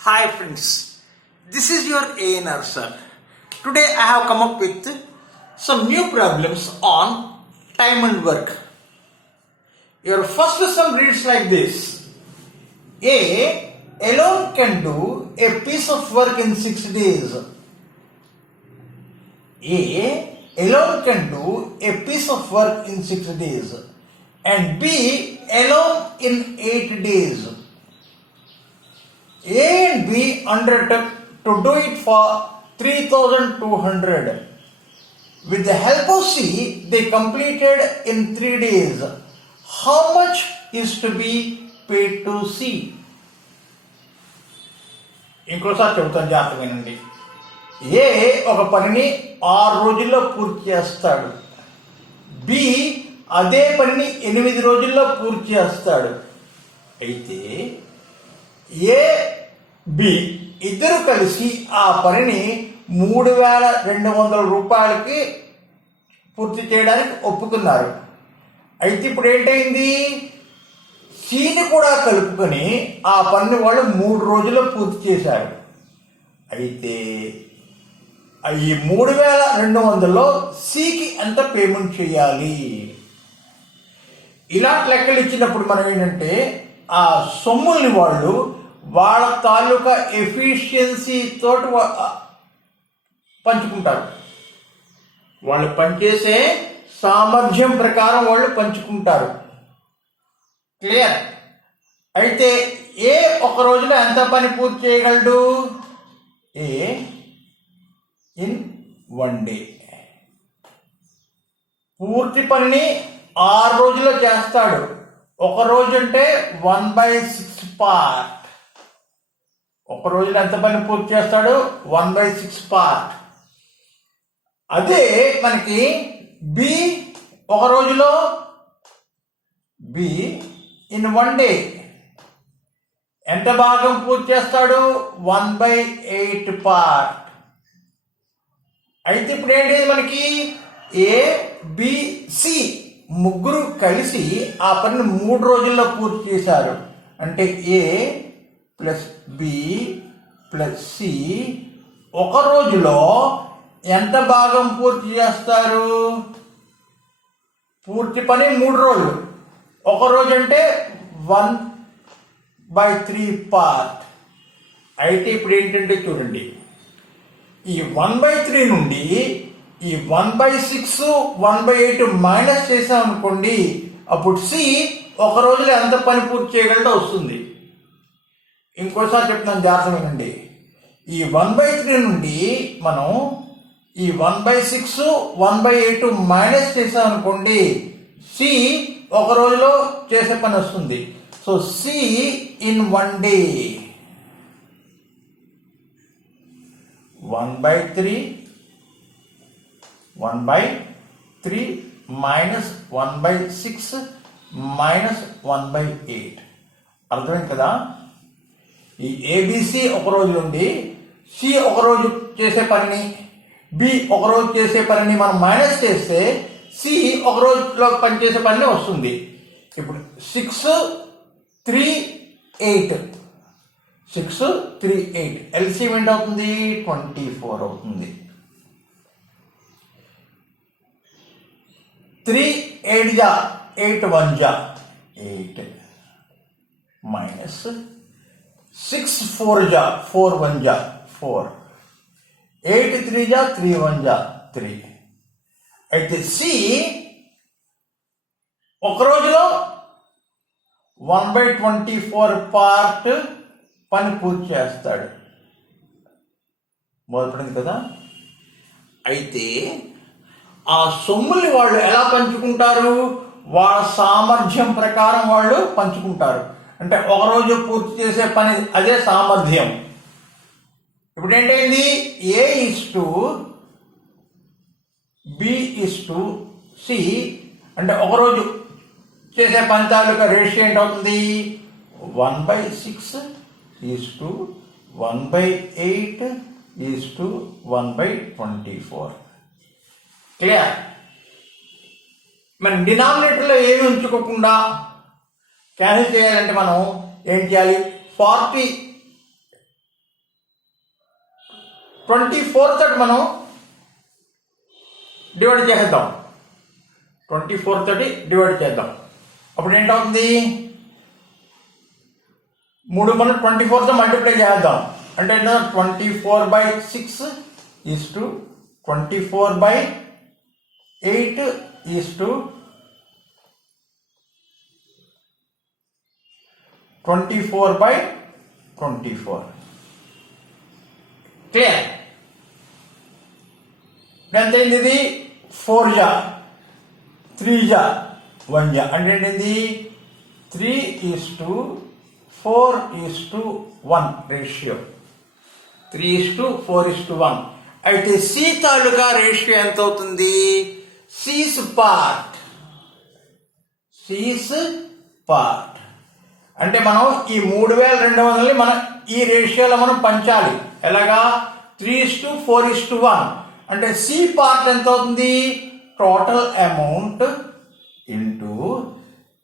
Hi friends, this is your ANR sir. Today I have come up with some new problems on time and work. Your first lesson reads like this. A alone can do a piece of work in 6 days. A alone can do a piece of work in 6 days and B alone in 8 days. A and B undertook to do it for 3,200. With the help of C, they completed in 3 days. How much is to be paid to C? ఇంకోసారి చెబుతాను, జాగ్రత్త వినండి. ఏ ఒక పనిని 6 రోజుల్లో పూర్తి చేస్తాడు. B అదే పనిని 8 రోజుల్లో పూర్తి చేస్తాడు. అయితే ఏ బి ఇద్దరు కలిసి ఆ పనిని 3,200 రూపాయలకి పూర్తి చేయడానికి ఒప్పుకున్నారు. అయితే ఇప్పుడు ఏంటైంది, సిని కూడా కలుపుకొని ఆ పనిని వాళ్ళు 3 రోజుల్లో పూర్తి చేశారు. అయితే ఈ 3,200లో సికి ఎంత పేమెంట్ చేయాలి? ఇలాంటి లెక్కలు ఇచ్చినప్పుడు మనం ఏంటంటే ఆ సొమ్ముల్ని వాళ్ళు వాళ్ళ తాలూకా ఎఫిషియన్సీ తోటి పంచుకుంటారు. వాళ్ళు పనిచేసే సామర్థ్యం ప్రకారం వాళ్ళు పంచుకుంటారు. క్లియర్? అయితే ఏ ఒక రోజులో ఎంత పని పూర్తి చేయగలడు? ఏ ఇన్ 1 డే. పూర్తి పనిని 6 రోజుల్లో చేస్తాడు. ఒక రోజు అంటే 1/6 పార్ట్. ఒక రోజులో ఎంత పని పూర్తి చేస్తాడు? 1/6 పార్ట్. అదే మనకి బి ఒక రోజులో బి ఇన్ 1 డే ఎంత భాగం పూర్తి చేస్తాడు? 1/8 పార్ట్. అయితే ఇప్పుడు ఏంటి, మనకి ఏ బి సి ముగ్గురు కలిసి ఆ పనిని 3 రోజుల్లో పూర్తి చేశారు. అంటే ఏ ప్లస్ బి ప్లస్ సి ఒక రోజులో ఎంత భాగం పూర్తి చేస్తారు? పూర్తి పని 3 రోజులు. ఒక రోజు అంటే 1/3 పార్ట్. అయితే ఇప్పుడు ఏంటంటే చూడండి, ఈ 1/3 నుండి ఈ 1/6 1/8 మైనస్ చేసాం అనుకోండి, అప్పుడు సి ఒక రోజులో ఎంత పని పూర్తి చేయగలదో వస్తుంది. ఇంకోసారి చెప్తున్నాను, జాగ్రత్త వినండి. ఈ 1/3 నుండి మనం ఈ 1/6 1/8 మైనస్ చేసాం అనుకోండి, సి ఒక రోజులో చేసే పని వస్తుంది. So C in 1 day 1/3 minus 1/6 minus 1/8. అర్థమైంది కదా? ఈ ఏబిసి ఒక రోజు నుండి సి ఒక రోజు చేసే పనిని బి ఒక రోజు చేసే పనిని మనం మైనస్ చేస్తే సి ఒక రోజులో పనిచేసే పని వస్తుంది. ఇప్పుడు 6 3 8 6 3 8 ఎల్సిఎం ఎంత అవుతుంది? 24 అవుతుంది. 3 8 జా 8 1 జా 8 మైనస్ 6 4 జా 4 1 జా 4 8 3 జా 3 1 జా 3. అయితే సి ఒక రోజులో 1/24 పార్ట్ పని పూర్తి చేస్తాడు. మొదలుపడింది కదా? అయితే ఆ సొమ్ముల్ని వాళ్ళు ఎలా పంచుకుంటారు? వాళ్ళ సామర్థ్యం ప్రకారం వాళ్ళు పంచుకుంటారు. అంటే ఒక రోజు పూర్తి చేసే పని అదే సామర్థ్యం. ఇప్పుడు ఏంటైంది, A is to B is to C అంటే ఒక రోజు చేసే పని తాలూకా రేషియో ఏంటవుతుంది? 1/6 is to 1/8 is to 1/24. Clear? మనం డినామినేటర్లో ఏమి ఉంచుకోకుండా క్యాన్సిల్ చేయాలంటే మనం ఏం చేయాలి? 40 24 తోటి మనం డివైడ్ చేద్దాం. 24 తోటి డివైడ్ చేద్దాం. అప్పుడు ఏంటవుతుంది? 3 మనం 24తో మల్టిప్లై చేద్దాం. అంటే 24/6 is to 24/8 is to 24/24. Clear? ఎంత అయింది? ఇది 4 జా 3 జా 1 జా అంటే ఏంటిది? 3:4:1 రేషియో. 3:4:1. అయితే సి తాలూకా రేషియో ఎంత అవుతుంది? సీస్ పార్ట్ అంటే మనం ఈ 3200ని మనం ఈ రేషియోలో మనం పంచాలి. ఎలాగా? 3:4:1 అంటే సి పార్ట్ ఎంత అవుతుంది? టోటల్ అమౌంట్ ఇంటూ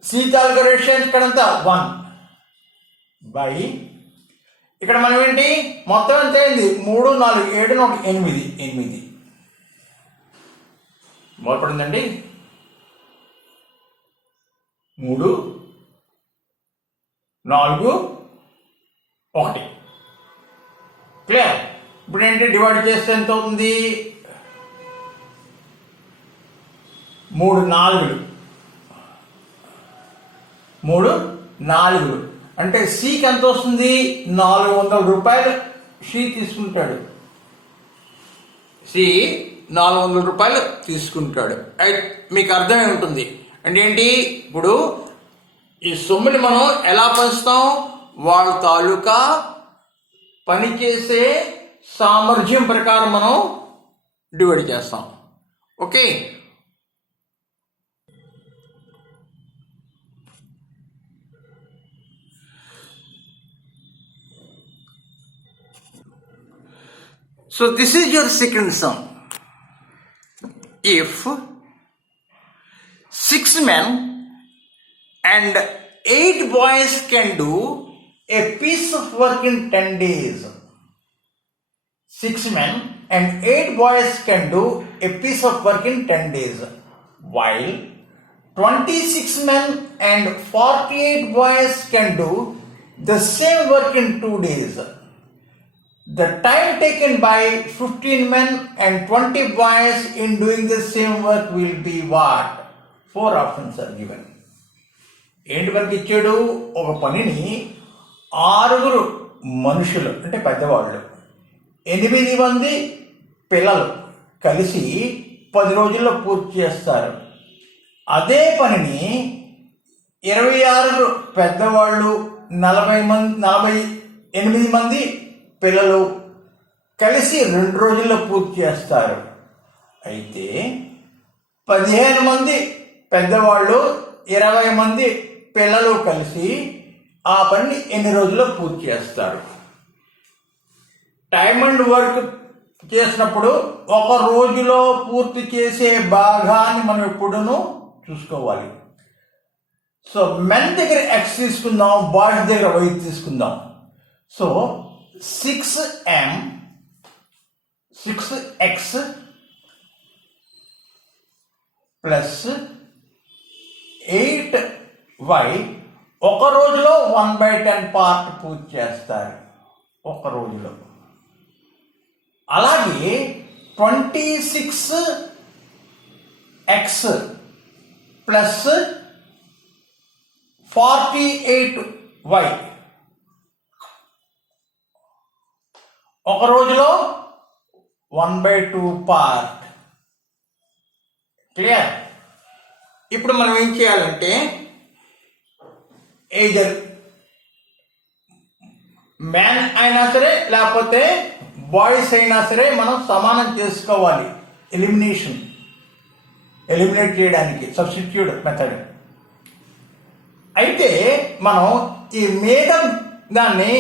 సి తాలూకా రేషియో ఇక్కడంతా 1 బై ఇక్కడ మనం ఏంటి మొత్తం ఎంత అయింది? 3, 4, 7, 8 మొదలుపడిందండి. 3, 4, 1. క్లియర్? ఇప్పుడు ఏంటి? డివైడ్ చేస్తే ఎంత అవుతుంది? 3 4 అంటే సికి ఎంత వస్తుంది? 400 రూపాయలు సి తీసుకుంటాడు. సి 400 రూపాయలు తీసుకుంటాడు. మీకు అర్థమై ఉంటుంది. అంటే ఏంటి? ఇప్పుడు ఈ సొమ్ముని మనం ఎలా పంచుతాం? వాళ్ళ తాలూకా పనిచేసే సామర్థ్యం ప్రకారం మనం డివైడ్ చేస్తాం. Okay? So this is your second sum. If 6 men and 8 boys can do a piece of work in 10 days. 6 men and 8 boys can do a piece of work in 10 days. While 26 men and 48 boys can do the same work in 2 days. The time taken by 15 men and 20 boys in doing the same work will be what? 4 options are given. ఏంటి వరకు ఇచ్చాడు? ఒక పనిని 6 మనుషులు అంటే పెద్దవాళ్ళు, 8 మంది పిల్లలు కలిసి 10 రోజుల్లో పూర్తి చేస్తారు. అదే పనిని 26 పెద్దవాళ్ళు, 48 మంది పిల్లలు కలిసి 2 రోజుల్లో పూర్తి చేస్తారు. అయితే 15 మంది పెద్దవాళ్ళు, 20 మంది పిల్లలు కలిసి ఆ పని ఎన్ని రోజుల్లో పూర్తి చేస్తారు? టైమ్ అండ్ వర్క్ చేసినప్పుడు ఒక రోజులో పూర్తి చేసే భాగాన్ని మనం ఎప్పుడూ చూసుకోవాలి. సో మెన్ దగ్గర ఎక్స్ తీసుకుందాం, బాయ్స్ దగ్గర వై తీసుకుందాం. సో 6x ప్లస్ 8y ఒక రోజులో 1/10 పార్ట్ పూర్తి చేస్తారు. ఒక రోజులో. అలాగే 26x ప్లస్ 48y ఒక రోజులో 1/2 పార్ట్. క్లియర్? ఇప్పుడు మనం ఏం చేయాలంటే ఏదర్ మ్యాన్ అయినా సరే లేకపోతే బాయ్స్ అయినా సరే మనం సమానం చేసుకోవాలి. ఎలిమినేట్ చేయడానికి సబ్స్టిట్యూట్ మెథడ్. అయితే మనం ఈ మీద దాన్ని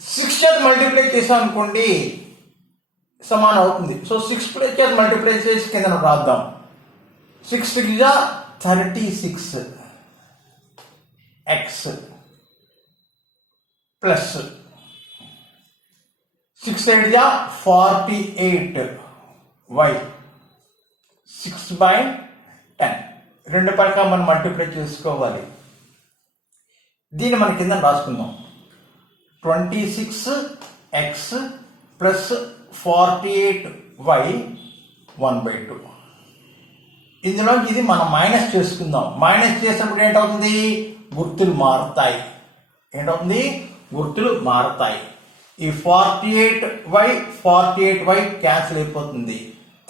6 చేత మల్టిప్లై చేసాం అనుకోండి, సమానం అవుతుంది. సో 6 చేత మల్టిప్లై చేసి కింద రాద్దాం. 6 36x ప్లస్ 6 8 जा 48 y 6/10 రెండు పరకా మనం మల్టిప్లై చేసుకోవాలి. దీన్ని మన కింద రాసుకుందాం. 26x plus 48y 1/2. ఇందులో ఇది మనం మైనస్ చేసుకుందాం. మైనస్ చేసినప్పుడు ఏంటవుతుంది? గుర్తులు మారుతాయి. ఏంటవుతుంది? గుర్తులు మారుతాయి. ఈ 48y క్యాన్సిల్ అయిపోతుంది.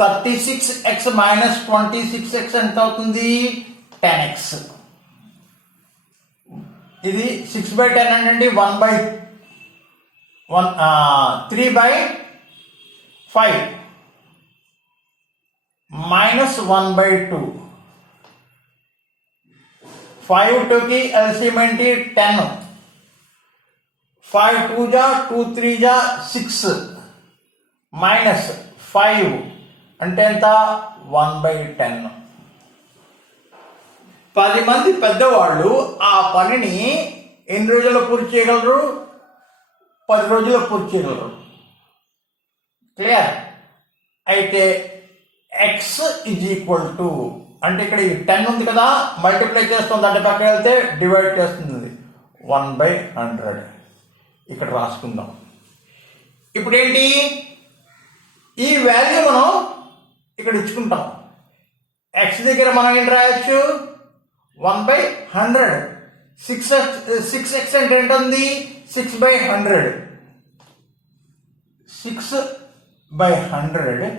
36x మైనస్ 26x ఎంత అవుతుంది? 10x. ఇది 6/10 అంటే 3/5 మైనస్ 1/2. 5 2కి ఎల్సిఎం ఏంటి? 10. 5 2 जा 2 3 जा 6 మైనస్ 5 అంటే ఎంత? 1/10. 10 మంది పెద్దవాళ్ళు ఆ పనిని ఎన్ని రోజుల్లో పూర్తి చేయగలరు? 10 రోజుల్లో పూర్తి చేయగలరు. క్లియర్? అయితే x ఈజ్ ఈక్వల్ టు అంటే ఇక్కడ ఈ 10 ఉంది కదా, మల్టిప్లై చేస్తుంది అంటే పక్కన వెళ్తే డివైడ్ చేస్తుంది 1/100. ఇక్కడ రాసుకుందాం. ఇప్పుడు ఏంటి? ఈ వాల్యూ మనం ఇక్కడ ఇచ్చుకుంటాం. x దగ్గర మనం ఏంటి రాయొచ్చు? 1/100. 6x అంటే ఏంటుంది? 6/100. 6/100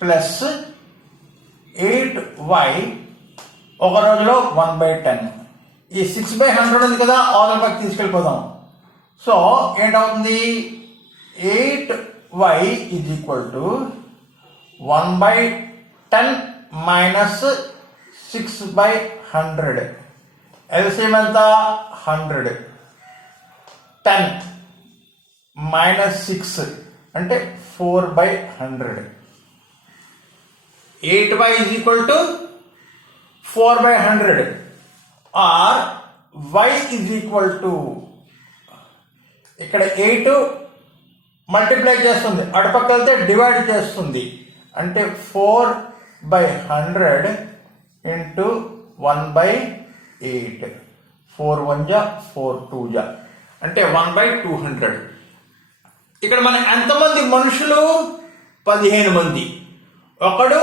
ప్లస్ 8y ఒక రోజులో 1/10. ఈ 6/100 ఉంది కదా, ఆర్డర్ పక్క తీసుకెళ్ళిపోదాం. సో ఏంటవుతుంది? 8y is equal to 1/10 minus 6/100. LCM ఎంత? 100. 10 మైనస్ 6 అంటే 4/100. 8y is equal to 4/100 or y is equal to ఇక్కడ 8 మల్టిప్లై చేస్తుంది, అటుపక్క వెళ్తే డివైడ్ చేస్తుంది అంటే 4/100 ఇంటూ 1/8. 4 1 जा 4 2 जा అంటే 1/200. ఇక్కడ మన ఎంతమంది మనుషులు? 15 మంది. ఒకడు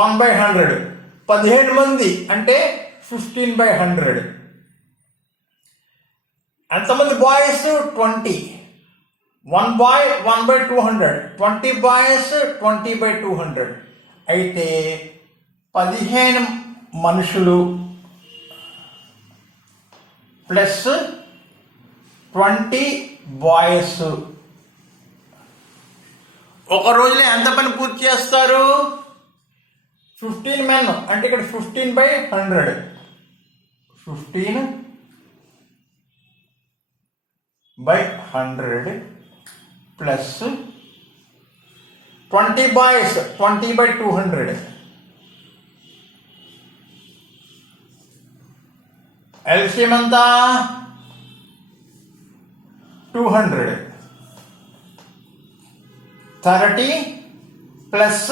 1/100. 15 మంది అంటే 15/100. ఎంతమంది బాయ్స్? 20. 1 బాయ్ 1/200. 20 బాయ్స్ 20/200. అయితే 15 మనుషులు ప్లస్ 20 బాయ్స్ ఒక రోజులో ఎంత పని పూర్తి చేస్తారు? 15 మెన్ అంటే ఇక్కడ 15/100. 15/100 ప్లస్ 20 బాయ్స్ 20/200. ఎల్సిఎం ఎంత? 200. 30 ప్లస్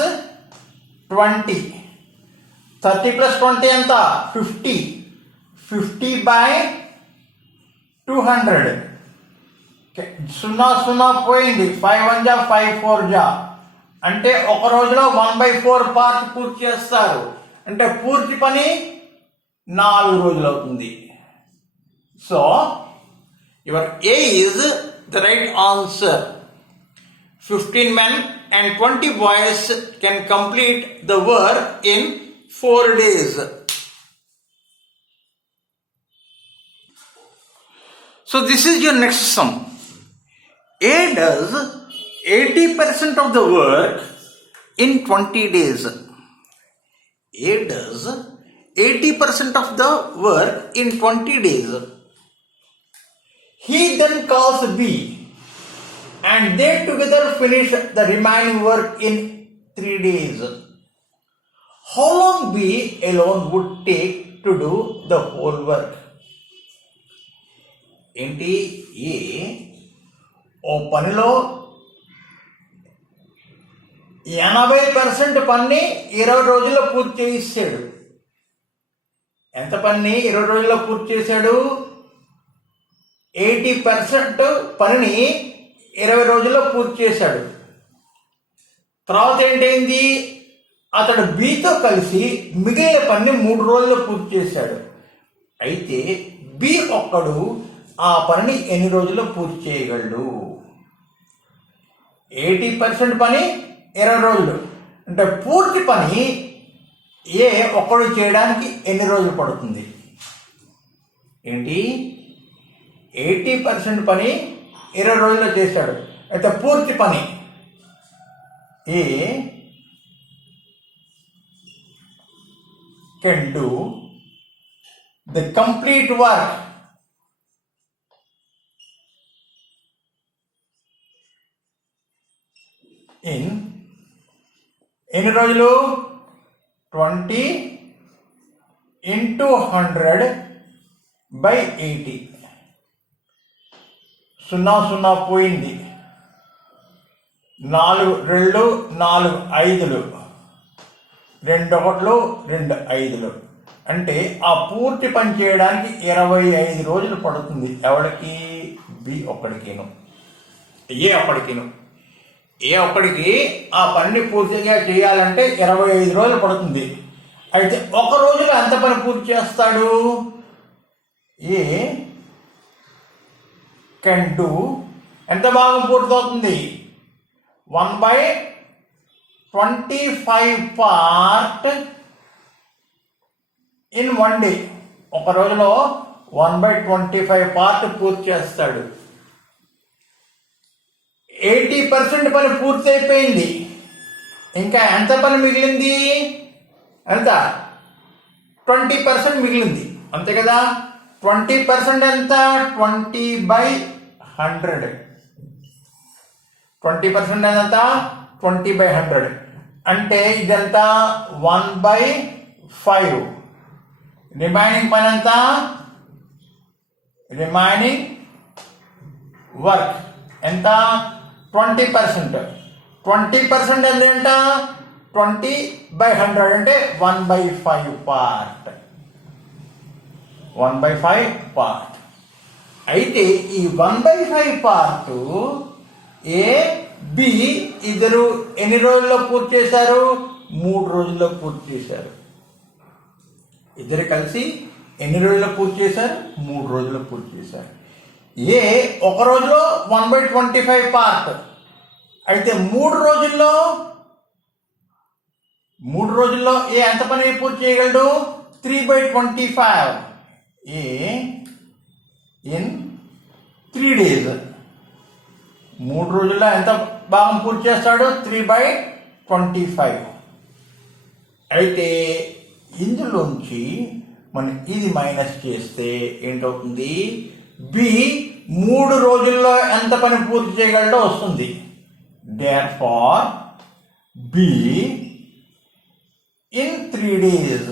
20. 30 ప్లస్ 20 ఎంత? 50. 50/200. 0 పోయింది. 5 1 जा 5 4 जा అంటే ఒక రోజులో 1/4 పార్ట్ పూర్తి చేస్తారు. అంటే పూర్తి పని 4 రోజులు అవుతుంది. So your A is the right answer. 15 men and 20 boys can complete the work in 4 days. So this is your next sum. A does 80% of the work in 20 days. A does 80% of the work in 20 days. He then calls B and they together finish the remaining work in 3 days. How long B alone would take to do the whole work? ఏంటి? ఏ ఓ పనిలో 80% పని 20 రోజుల్లో పూర్తి చేయిస్తాడు. ఎంత పని 20 రోజుల్లో పూర్తి చేశాడు? 80% పనిని 20 రోజుల్లో పూర్తి చేశాడు. తర్వాత ఏంటైంది? అతడు బితో కలిసి మిగిలిన పని 3 రోజుల్లో పూర్తి చేశాడు. అయితే బి ఒక్కడు ఆ పనిని ఎన్ని రోజుల్లో పూర్తి చేయగలడు? 80% పని 20 రోజులు. అంటే పూర్తి పని ఏ ఒక్కడు చేయడానికి ఎన్ని రోజులు పడుతుంది? ఏంటి? 80% పని 20 రోజుల్లో చేశాడు. అయితే పూర్తి పని ఏ can do the complete work in ఎన్ని రోజులు? 20 into 100/80. 0 పోయింది. 4 2 4 5 2 1 2 5 అంటే ఆ పూర్తి పని చేయడానికి 25 రోజులు పడుతుంది. ఎవరికి? బి ఒక్కడికిను. ఏ ఒక్కడికి ఆ పని పూర్తిగా చేయాలంటే 25 రోజులు పడుతుంది. అయితే ఒక రోజులో ఎంత పని పూర్తి చేస్తాడు? ఏ కెన్ డూ ఎంత భాగం పూర్తవుతుంది? 1/25 పార్ట్ ఇన్ 1 డే. ఒక రోజులో 1/25 పార్ట్ పూర్తి చేస్తాడు. 80% పని పూర్తి అయిపోయింది. ఇంకా ఎంత పని మిగిలింది? ఎంత? 20% మిగిలింది. అంతే కదా? 20% ఎంత? 20/100. 20% ఎంత? 20/100. అంటే ఇదంతా 1/5. రిమైనింగ్ పని ఎంత? రిమైనింగ్ వర్క్ ఎంత? 20%. 20% ఎంత? 20/100 అంటే 1/5 పార్ట్. 1/5 పార్ట్. అయితే ఈ 1/5 పార్ట్ ఏ బి ఇద్దరు ఎన్ని రోజుల్లో పూర్తి చేశారు? 3 రోజుల్లో పూర్తి చేశారు. ఇద్దరు కలిసి ఎన్ని రోజుల్లో పూర్తి చేశారు? 3 రోజుల్లో పూర్తి చేశారు. ఏ ఒక రోజులో 1/25 పార్ట్. అయితే 3 రోజుల్లో ఏ ఎంత పని పూర్తి చేయగలడు? 3/25. ఏ ఇన్ 3 days. 3 రోజుల్లో ఎంత భాగం పూర్తి చేస్తాడు? 3/25. అయితే ఇందులోంచి మనం ఇది మైనస్ చేస్తే ఏంటవుతుంది? బి 3 రోజుల్లో ఎంత పని పూర్తి చేయగలడో వస్తుంది. Therefore B in 3 days.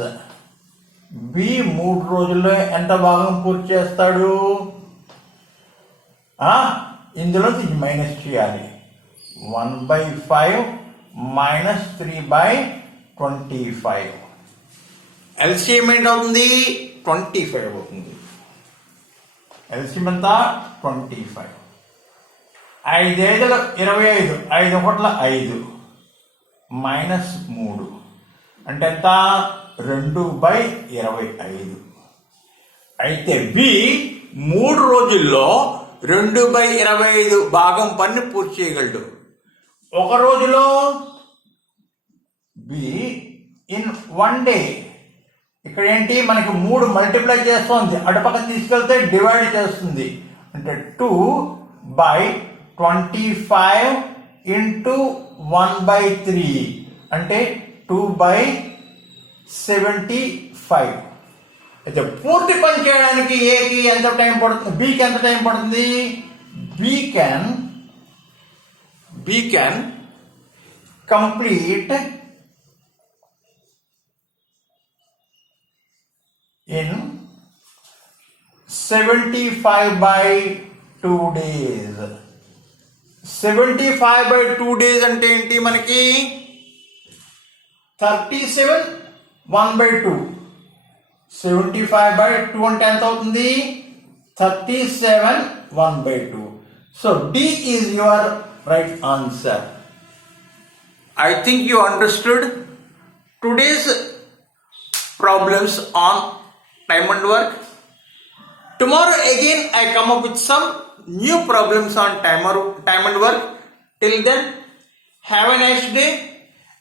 B 3 రోజుల్లో ఎంత భాగం పూర్తి చేస్తాడు? ఇందులో ఇది మైనస్ చేయాలి. 1/5 మైనస్ 3/25. ఎల్సిఎం ఏంటవుతుంది? 25 అవుతుంది. ఎల్సిఎం ఎంత? 25. 5 5 25. 5 1 5 మైనస్ 3 అంటే ఎంత? 2/25. అయితే బి 3 రోజుల్లో 2/25 భాగం పని పూర్తి చేయగలడు. ఒక రోజులో బి ఇన్ 1 day. ఇక్కడ ఏంటి? మనకి 3 మల్టిప్లై చేస్తుంది. అటుపక్క తీసుకెళ్తే డివైడ్ చేస్తుంది. అంటే 2/25 ఇంటూ 1/3 అంటే 2/75. అయితే పూర్తి పని చేయడానికి ఏకి ఎంత టైం పడుతుంది? బికి ఎంత టైం పడుతుంది? B can complete in 75/2 days. 75/2 days అంటే ఏంటి? మనకి 37 1 by 2. 75 by 2 అంటే ఎంత అవుతుంది? 37 1 by 2. So D is your right answer. I think you understood today's problems on time and work. Tomorrow again I come up with some new problems on time and work. Till then, have a nice day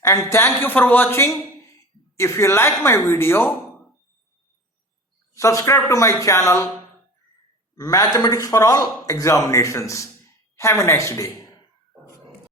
and thank you for watching. If you like my video, subscribe to my channel Mathematics for All Examinations. Have a nice day.